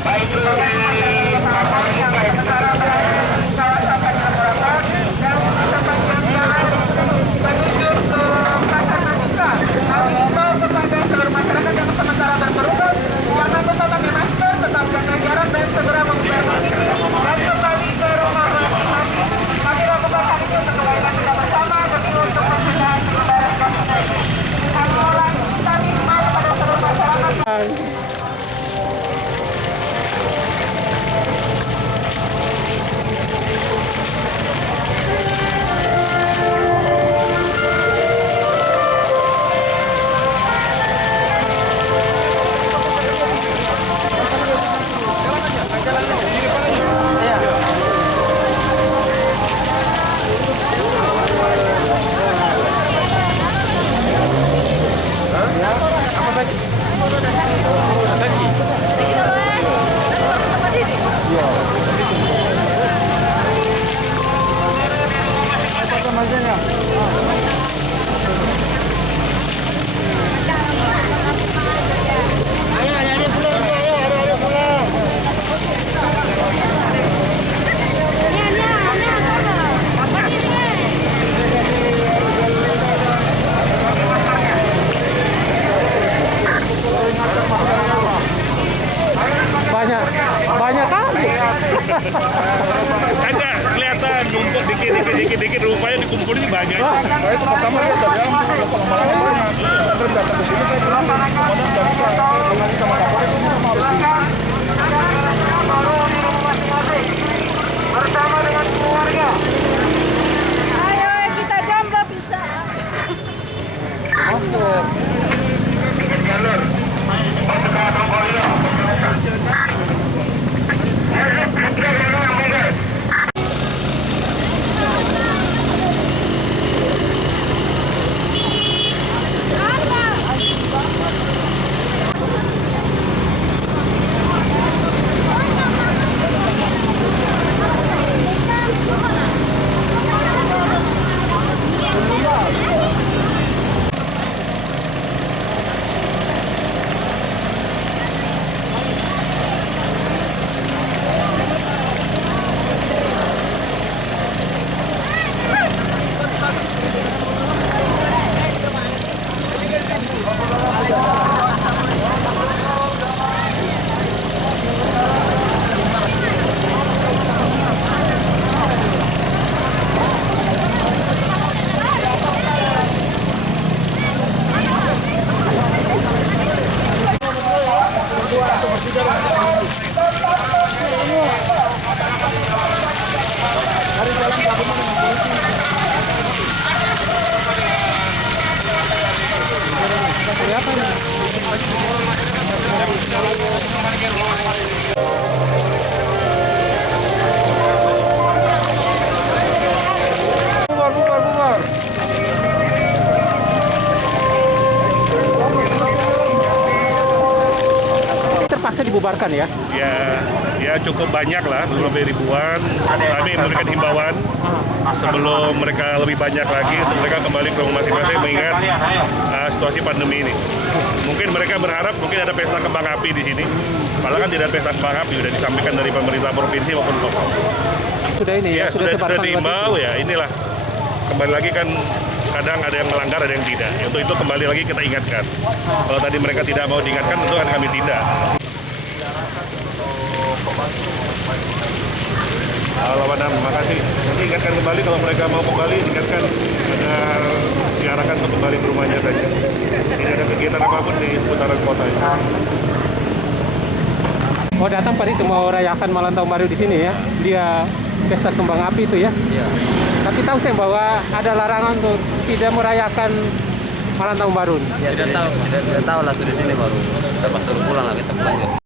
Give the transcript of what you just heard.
baik itu di kawasan yang sekarang di kawasan Penyeberangan dan sepanjang jalan menuju ke Pasar Manika. Hal itu kepada seluruh masyarakat yang sementara berkerumun, jangan lupa pakai masker, tetap jaga jarak dan segera mengejar mudik. Dan kembali ke rumah masing-masing. Kami lakukan hal ini untuk kebaikan kita bersama demi untuk pencegahan penyebaran COVID-19. Kami ulangi, kita minta kepada seluruh masyarakat. Banyak kali. Ada kelihatan numpuk dikit rupanya dikumpulin banyak. Nah, itu pertama dia dari lama-lama banyak. Terus datang ke sini saya bilang, kemudian nggak bisa. Kalau sama Kapolres ini sama harus Bersama dengan keluarga. Ayo kita jomblo bisa. masker. Jalur. Terpaksa dibubarkan ya? Ya cukup banyak lah, lebih ribuan. Kami memberikan himbauan sebelum mereka lebih banyak lagi untuk mereka kembali ke rumah masing-masing mengingat situasi pandemi ini. Mungkin mereka berharap mungkin ada pesta kembang api di sini. Padahal kan tidak ada pesta kembang api, sudah disampaikan dari pemerintah provinsi maupun lokal. Sudah ini ya? Sudah diimbau ya, inilah. Kembali lagi kan kadang ada yang melanggar, ada yang tidak. Untuk itu kembali lagi kita ingatkan. Kalau tadi mereka tidak mau diingatkan, tentu akan kami tindak. Lawanan, makasih. Nanti ingatkan kembali kalau mereka mau kembali, ingatkan ada diarahkan untuk kembali ke rumahnya saja. Tidak ada kegiatan apapun di seputaran kota ini. Oh datang Pak itu mau rayakan malam tahun baru di sini ya? Dia pesta kembang api itu ya? Iya. Tapi tahu saya bahwa ada larangan untuk tidak merayakan malam tahun baru. Ya, tidak tahu lah sudah di sini baru. Kita pas suruh pulang lah kita pulang.